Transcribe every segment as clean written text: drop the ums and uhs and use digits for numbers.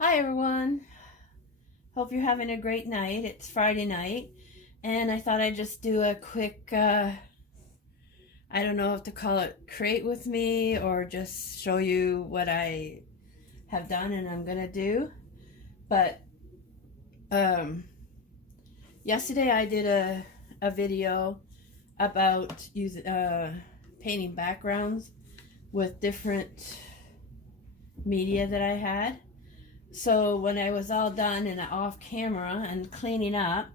Hi everyone. Hope you're having a great night. It's Friday night and I thought I'd just do a quick I don't know if to call it create with me or just show you what I have done and I'm gonna do. But yesterday I did a video about using painting backgrounds with different media that I had. So when I was all done and off camera and cleaning up,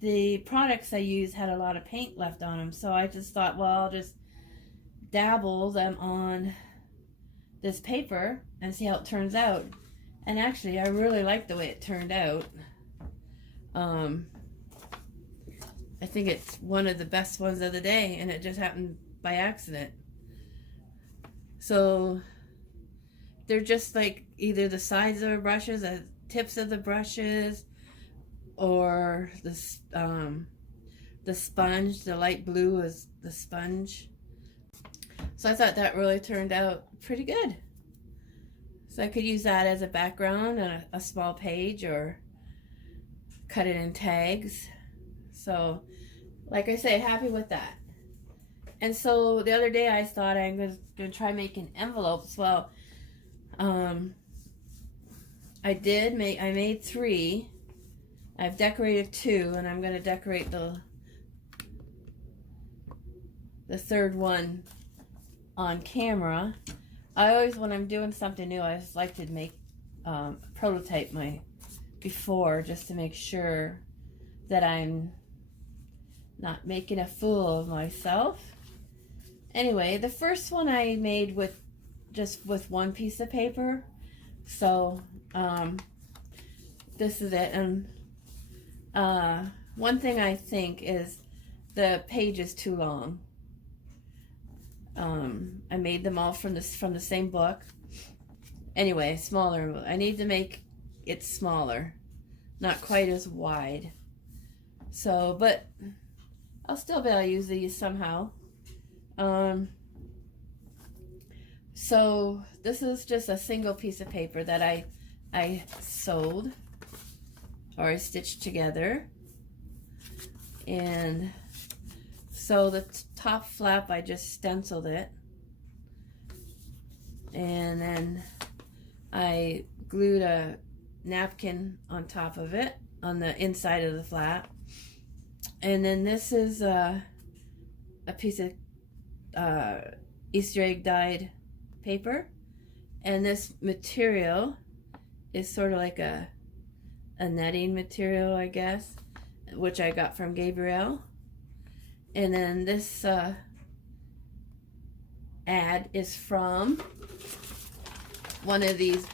the products I used had a lot of paint left on them. So I just thought, well, I'll just dabble them on this paper and see how it turns out. And actually, I really like the way it turned out. I think it's one of the best ones of the day, and it just happened by accident. So they're just like either the sides of the brushes, the tips of the brushes, or the sponge. The light blue is the sponge. So I thought that really turned out pretty good. So I could use that as a background on a small page or cut it in tags. So like I say, happy with that. And so the other day I thought I was going to try making envelopes. Well, I made 3. I've decorated 2, and I'm going to decorate the third one on camera. I always, when I'm doing something new, I just like to make prototype my before, just to make sure that I'm not making a fool of myself. Anyway, the first one I made with just with one piece of paper. So this is it. And one thing I think is the page is too long. I made them all from the same book. Anyway, smaller. I need to make it smaller, not quite as wide. So, but I'll still be able to use these somehow. So this is just a single piece of paper that I sewed or I stitched together. And so the top flap, I just stenciled it. And then I glued a napkin on top of it, on the inside of the flap. And then this is a piece of Easter egg dyed paper, and this material is sort of like a netting material, I guess, which I got from Gabrielle. And then this ad is from one of these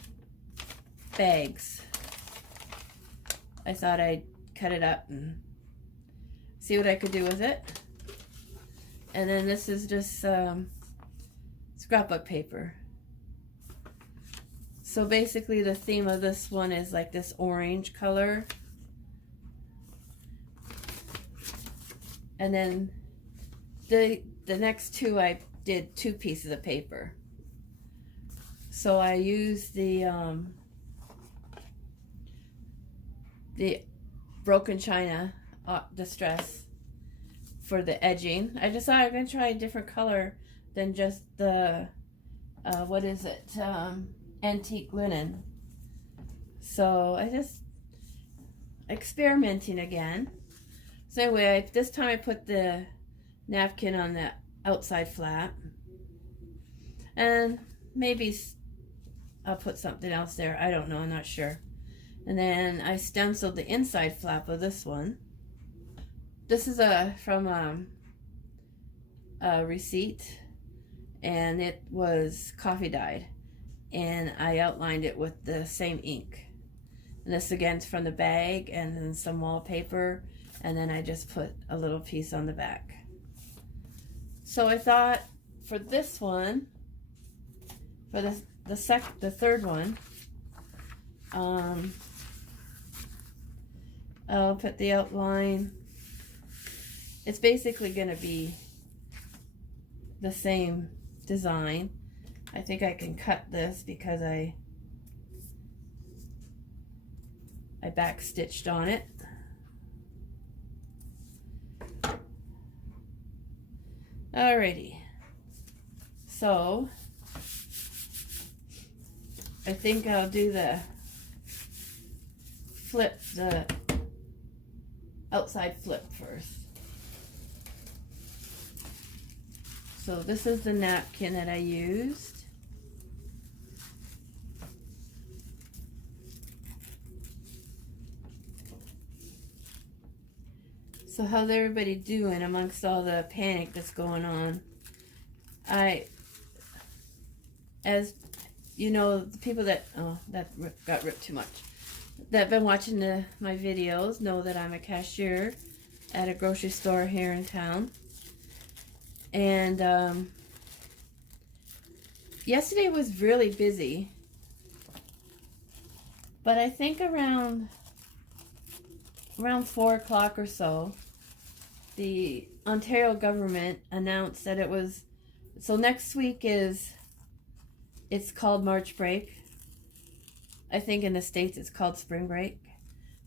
bags. I thought I'd cut it up and see what I could do with it. And then this is just scrapbook paper. So basically the theme of this one is like this orange color. And then the next 2 I did 2 pieces of paper. So I used the broken china distress for the edging. I decided I'm going to try a different color than just the what is it, antique linen. So I just experimenting again. So anyway, this time I put the napkin on the outside flap, and maybe I'll put something else there, I don't know, I'm not sure. And then I stenciled the inside flap of this one. This is from a receipt, and it was coffee dyed, and I outlined it with the same ink. And this again is from the bag, and then some wallpaper, and then I just put a little piece on the back. So I thought for this one, for the third one, I'll put the outline. It's basically going to be the same design. I think I can cut this because I I back stitched on it. Alrighty, so I think I'll do the outside flip first. So this is the napkin that I used. So how's everybody doing amongst all the panic that's going on? As you know, the people that, got ripped too much, that have been watching my videos know that I'm a cashier at a grocery store here in town. And yesterday was really busy. But I think around 4 o'clock or so, the Ontario government announced that it was, so next week it's called March break. I think in the States it's called spring break.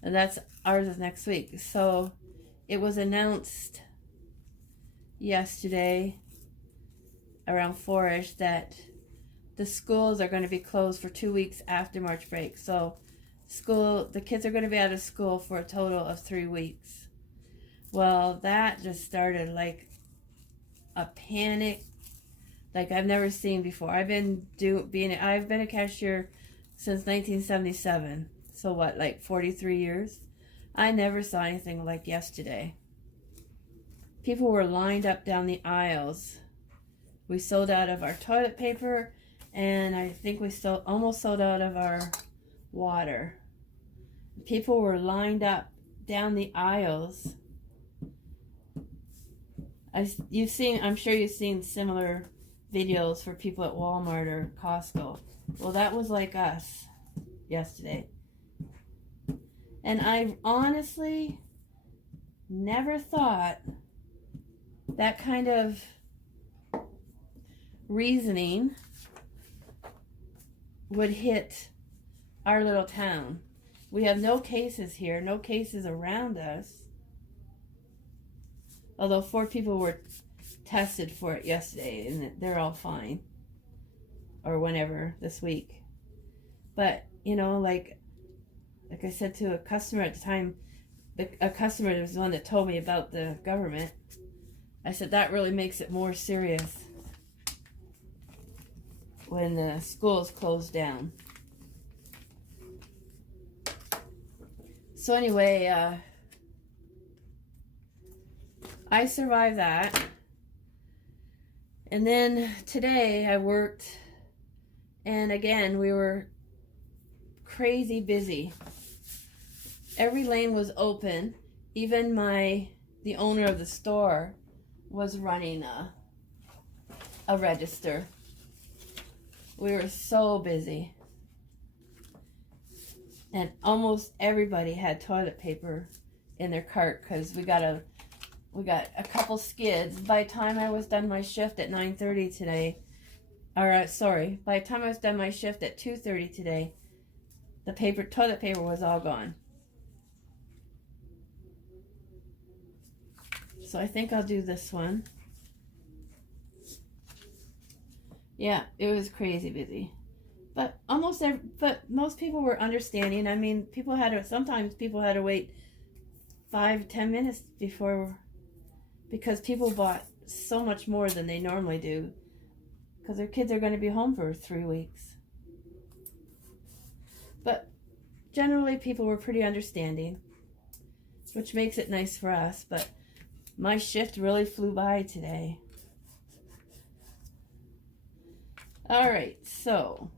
And that's ours is next week. So it was announced yesterday around 4-ish that the schools are going to be closed for 2 weeks after March break. So the kids are going to be out of school for a total of 3 weeks. Well, that just started like a panic like I've never seen before. I've been a cashier since 1977. So what, like 43 years? I never saw anything like yesterday. People were lined up down the aisles. We sold out of our toilet paper, and I think we almost sold out of our water. People were lined up down the aisles. I'm sure you've seen similar videos for people at Walmart or Costco. Well, that was like us yesterday. And I honestly never thought that kind of reasoning would hit our little town. We have no cases here, no cases around us. Although 4 people were tested for it yesterday, and they're all fine. Or whenever this week. But, you know, like I said to a customer at the time, a customer was the one that told me about the government. I said, that really makes it more serious when the schools close down. So anyway, I survived that. And then today I worked, and again we were crazy busy. Every lane was open. Even the owner of the store was running a register. We were so busy. And almost everybody had toilet paper in their cart because we got a couple skids. By the time I was done my shift at 9:30 today, by the time I was done my shift at 2:30 today, the toilet paper was all gone. So I think I'll do this one. Yeah, it was crazy busy. But most people were understanding. I mean, sometimes people had to wait 5-10 minutes because people bought so much more than they normally do because their kids are going to be home for 3 weeks. But generally people were pretty understanding, which makes it nice for us. But my shift really flew by today. All right, so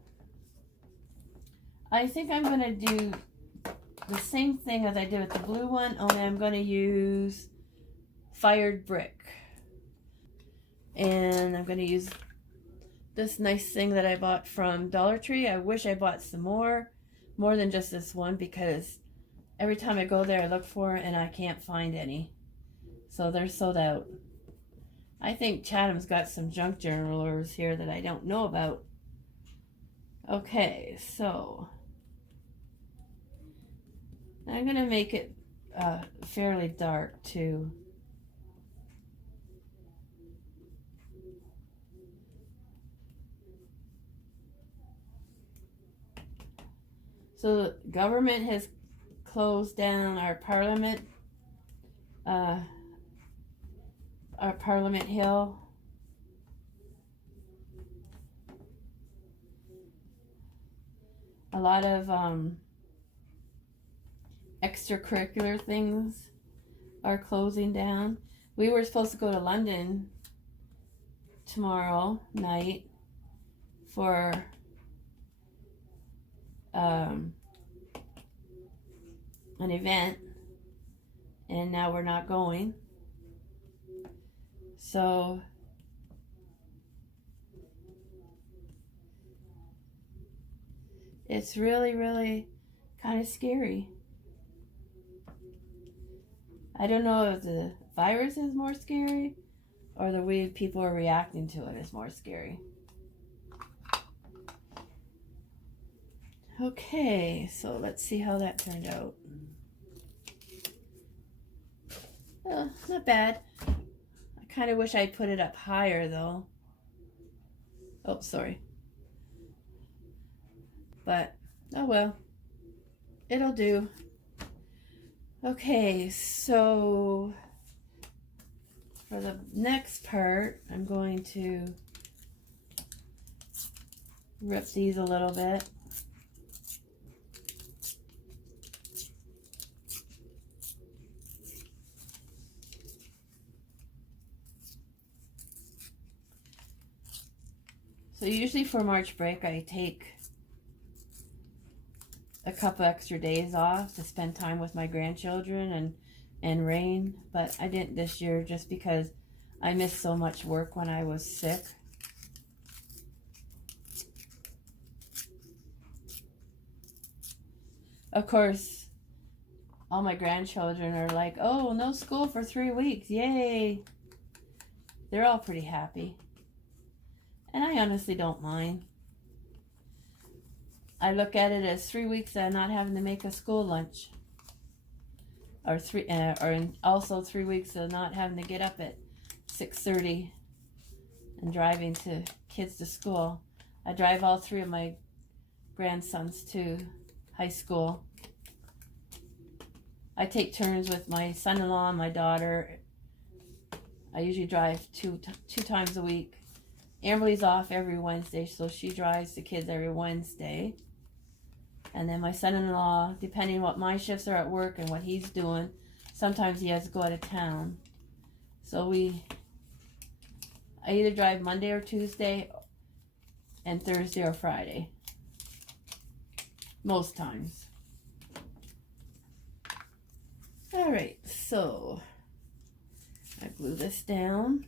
I think I'm going to do the same thing as I did with the blue one, only I'm going to use fired brick. And I'm going to use this nice thing that I bought from Dollar Tree. I wish I bought some more than just this one, because every time I go there I look for it and I can't find any. So they're sold out. I think Chatham's got some junk journalers here that I don't know about. Okay, so I'm gonna make it fairly dark too. So the government has closed down our Parliament Hill. A lot of extracurricular things are closing down. We were supposed to go to London tomorrow night for an event, and now we're not going. So it's really, really kind of scary. I don't know if the virus is more scary or the way people are reacting to it is more scary. Okay, so let's see how that turned out. Not bad. I kind of wish I'd put it up higher though. Oh, sorry. But, oh well. It'll do. Okay, so for the next part, I'm going to rip these a little bit. So usually for March break, I take a couple extra days off to spend time with my grandchildren and Rain, but I didn't this year just because I missed so much work when I was sick. Of course, all my grandchildren are like, oh, no school for 3 weeks, yay. They're all pretty happy. And I honestly don't mind. I look at it as 3 weeks of not having to make a school lunch, or also 3 weeks of not having to get up at 6:30 and driving kids to school. I drive all 3 of my grandsons to high school. I take turns with my son-in-law and my daughter. I usually drive two times a week. Amberly's off every Wednesday, so she drives the kids every Wednesday. And then my son-in-law, depending what my shifts are at work and what he's doing, sometimes he has to go out of town. So I either drive Monday or Tuesday and Thursday or Friday. Most times. Alright, so I glue this down.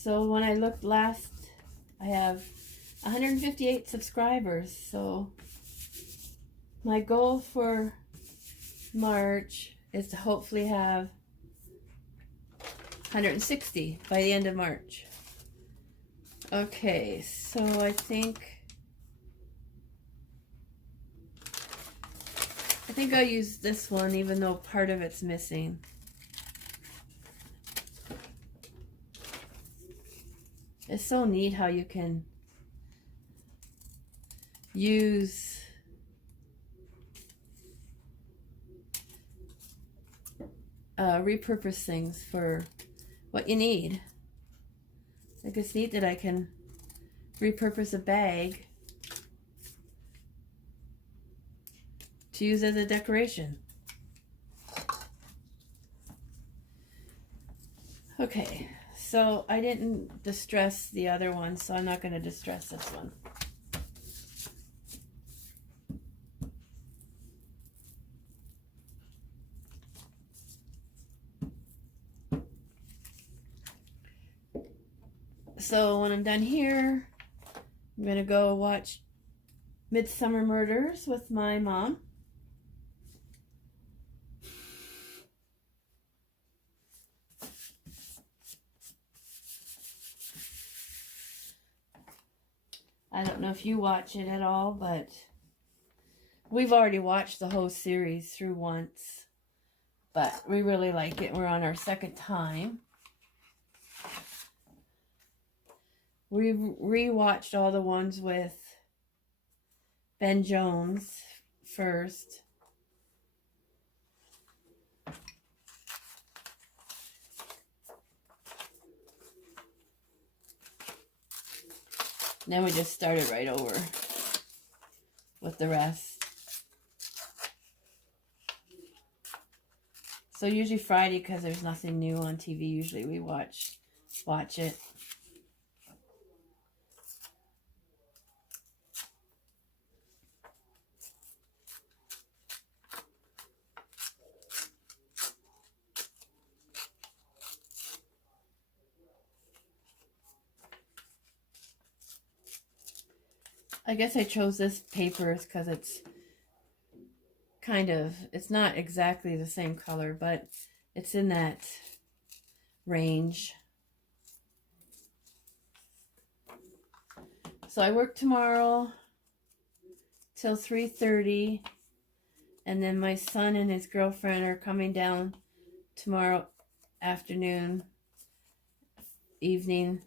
So when I looked last, I have 158 subscribers. So my goal for March is to hopefully have 160 by the end of March. Okay, so I think I'll use this one even though part of it's missing. It's so neat how you can use repurpose things for what you need. Like it's neat that I can repurpose a bag to use as a decoration. Okay. So I didn't distress the other one, so I'm not going to distress this one. So when I'm done here, I'm gonna go watch Midsummer Murders with my mom. I don't know if you watch it at all, but we've already watched the whole series through once. But we really like it. We're on our second time. We rewatched all the ones with Ben Jones first. Then we just started right over with the rest. So usually Friday, because there's nothing new on TV, usually we watch it. I guess I chose this paper because it's it's not exactly the same color, but it's in that range. So I work tomorrow till 3:30, and then my son and his girlfriend are coming down tomorrow afternoon, evening.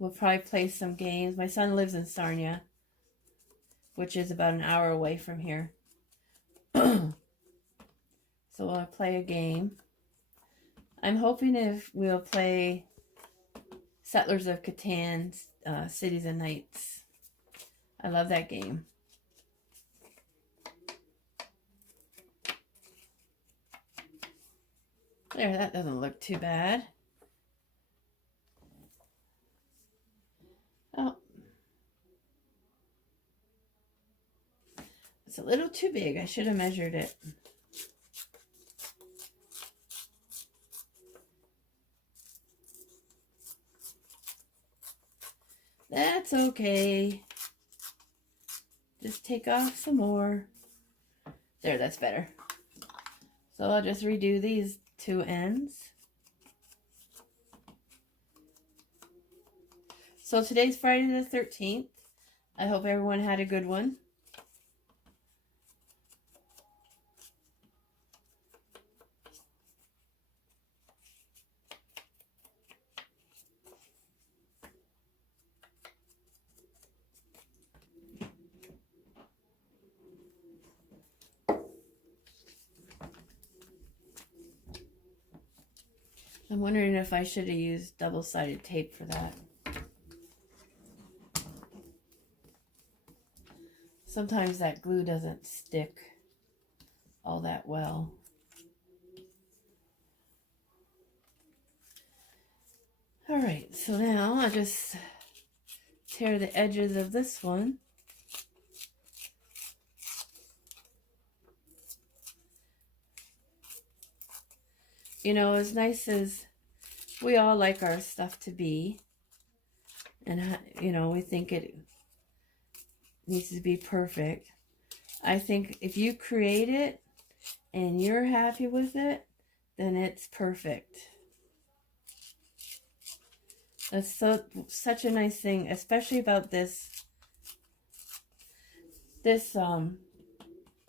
We'll probably play some games. My son lives in Sarnia, which is about an hour away from here. So we'll play a game. I'm hoping if we'll play Settlers of Catan, Cities and Knights. I love that game. There, that doesn't look too bad. Oh. It's a little too big. I should have measured it. That's okay. Just take off some more. There, that's better. So I'll just redo these two ends. So today's Friday the 13th. I hope everyone had a good one. I'm wondering if I should have used double-sided tape for that. Sometimes that glue doesn't stick all that well. Alright, so now I just tear the edges of this one. You know, as nice as we all like our stuff to be, and you know, we think it needs to be perfect. I think if you create it and you're happy with it, then it's perfect. That's such a nice thing, especially about this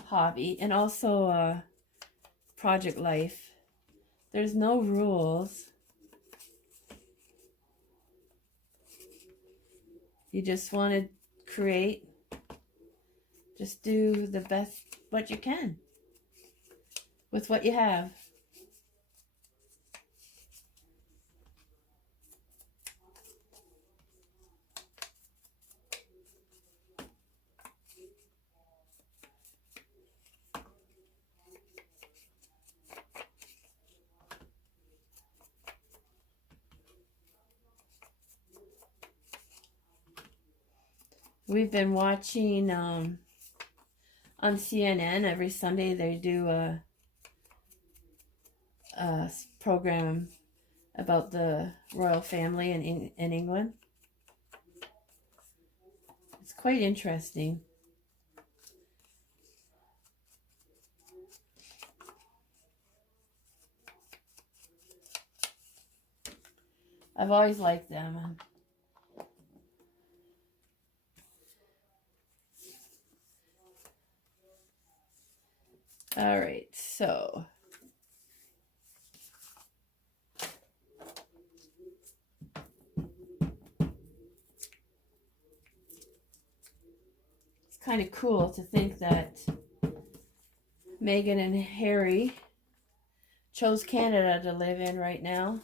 hobby, and also Project Life. There's no rules. You just want to create. Just do the best what you can with what you have. We've been watching on CNN every Sunday. They do a program about the royal family in England. It's quite interesting. I've always liked them. All right, so it's kind of cool to think that Meghan and Harry chose Canada to live in right now.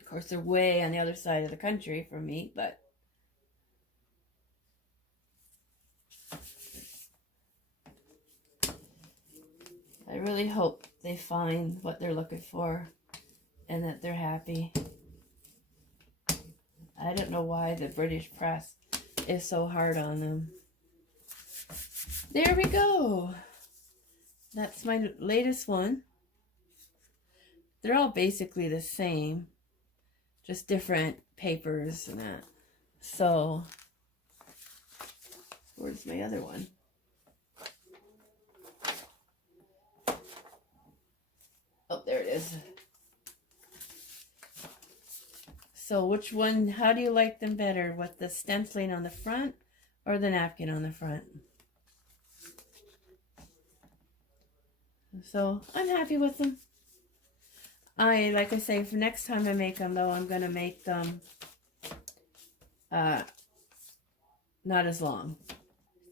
Of course, they're way on the other side of the country from me, but I really hope they find what they're looking for and that they're happy. I don't know why the British press is so hard on them. There we go. That's my latest one. They're all basically the same, just different papers and that. So, where's my other one? Oh, there it is. So which one, how do you like them better? With the stenciling on the front or the napkin on the front? So I'm happy with them. Like I say, for next time I make them though, I'm going to make them not as long.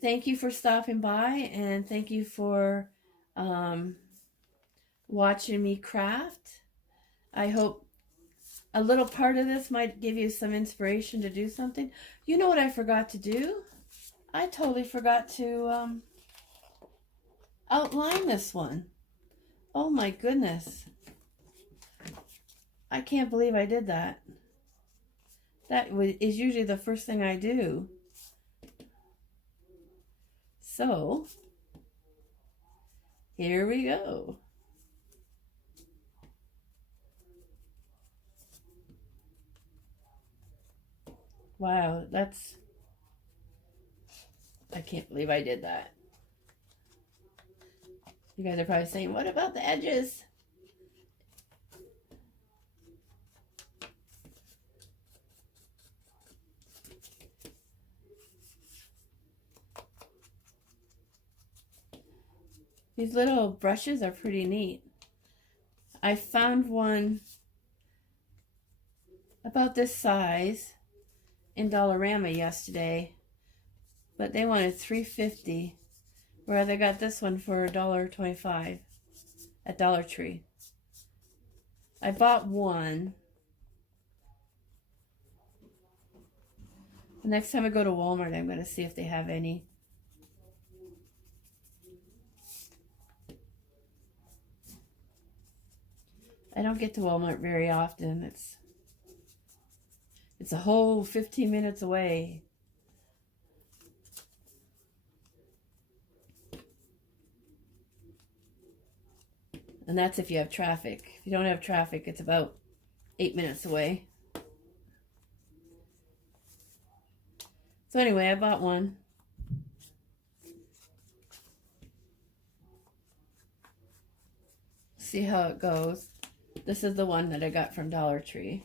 Thank you for stopping by, and thank you for watching me craft. I hope a little part of this might give you some inspiration to do something. You know what I forgot to do? I totally forgot to outline this one. Oh my goodness. I can't believe I did that. That is usually the first thing I do. So, here we go. Wow, I can't believe I did that. You guys are probably saying, what about the edges? These little brushes are pretty neat. I found one about this size in Dollarama yesterday, but they wanted $3.50, whereas I got this one for $1.25 at Dollar Tree. I bought one. The next time I go to Walmart, I'm going to see if they have any. I don't get to Walmart very often. It's a whole 15 minutes away. And that's if you have traffic. If you don't have traffic, it's about 8 minutes away. So anyway, I bought one. See how it goes. This is the one that I got from Dollar Tree.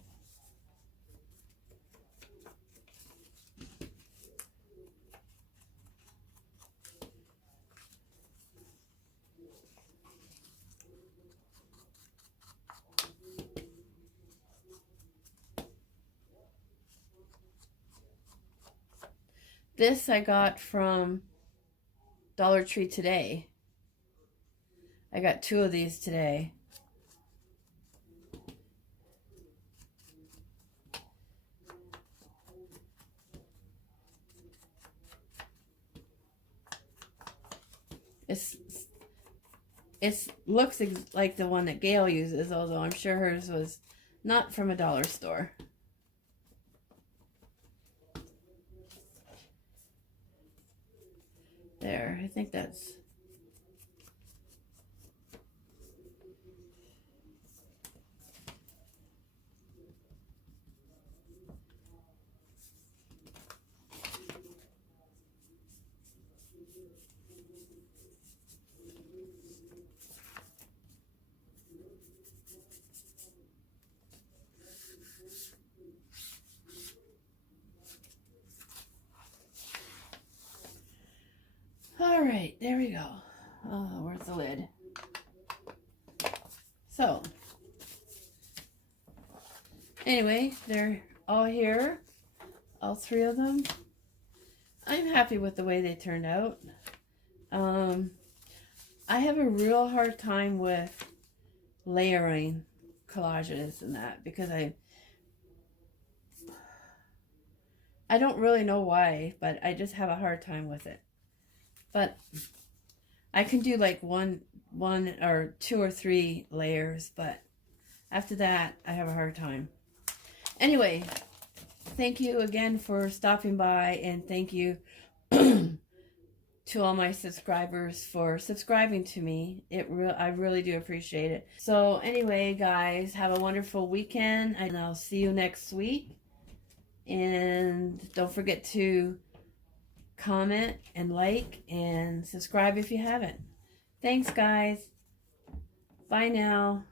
This I got from Dollar Tree today. I got 2 of these today. It looks like the one that Gail uses, although I'm sure hers was not from a dollar store. There, I think that's... right, there we go. Oh, where's the lid? So, anyway, they're all here. All three of them. I'm happy with the way they turned out. I have a real hard time with layering collages and that because I don't really know why, but I just have a hard time with it. But I can do like one or two or three layers, but after that I have a hard time. Anyway, thank you again for stopping by, and thank you to all my subscribers for subscribing to me. I really do appreciate it. So anyway, guys, have a wonderful weekend, and I'll see you next week. And don't forget to comment and like and subscribe if you haven't. Thanks, guys. Bye now.